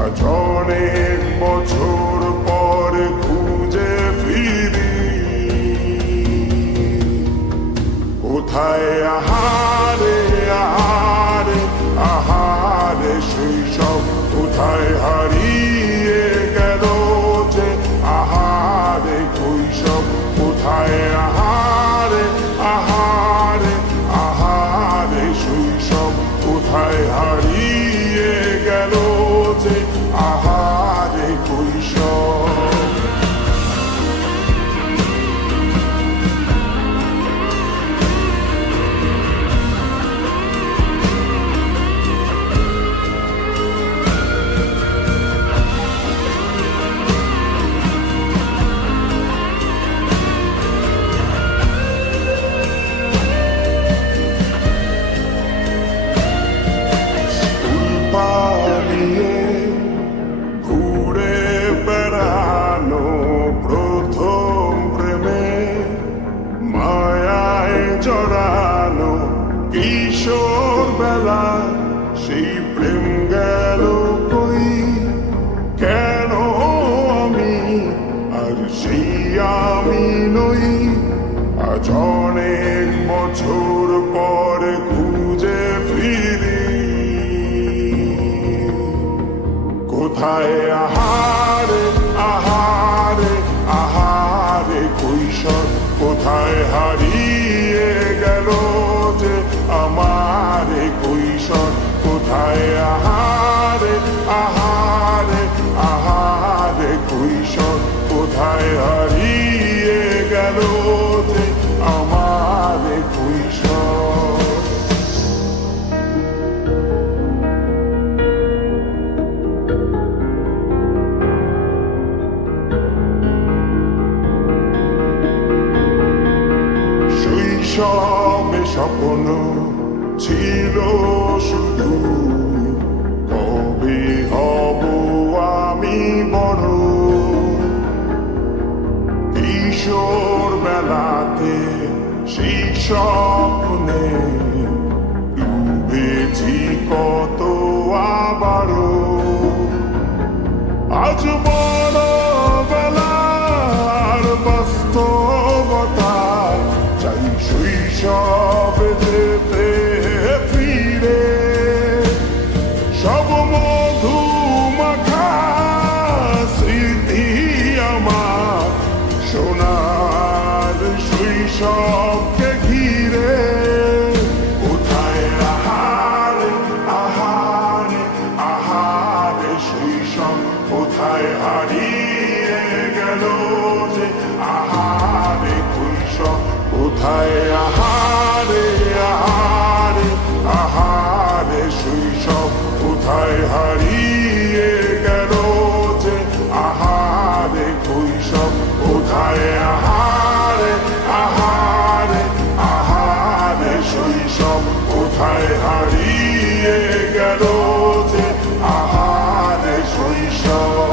আজ অনেক বছর পর খুঁজে ফিরি, কোথায় আহারে আহারে আহারে শৈশব, কোথায় হারিয়ে গেল যে আহারে কৈশব, কোথায় আহারে আহারে আহারে শৈশব, কোথায় হারিয়ে গেল যে আহারে কৈশব। পালিয়ে ঘুরে বেড়ানো প্রথম প্রেমে, মায়ায় জড়ানো কিশোর বেলা, সেই প্রেম গেল কই, কেন আমি আর সেই আমি নই। আজ অনেক বছর পর খুঁজে ফিরি, কোথায় আহারে আহারে আহারে কৈশোর, কোথায় হারিয়ে গেল যে আমার কৈশোর, কোথায় আহারে আহারে আহারে কৈশোর, কোথায় হারিয়ে গেল যে আমার কৈশোর। শৈশবে স্বপ্ন ছিল শুধু, কবে হব আমি বড়। কিশোর বেলাতে সেই স্বপ্নে ডুবেছি কত আবারও, আজ বড় বেলার বাস্তবতা, চাই শৈশবে যেতে ফিরে, সব মধু মাখা স্মৃতি আমার সোনার শৈশবকে ঘিরে। কোথায় আহারে আহারে আহারে শৈশব, কোথায় হারিয়ে গেল যে আহারে কৈশব, কোথায় আহারে আহারে আহারে শৈশব, কোথায় হারিয়ে গেল যে আহারে কৈশব, কোথায় আহারে আহারে আহারে শৈশব, কোথায় হারিয়ে গেল যে আহারে শৈশব।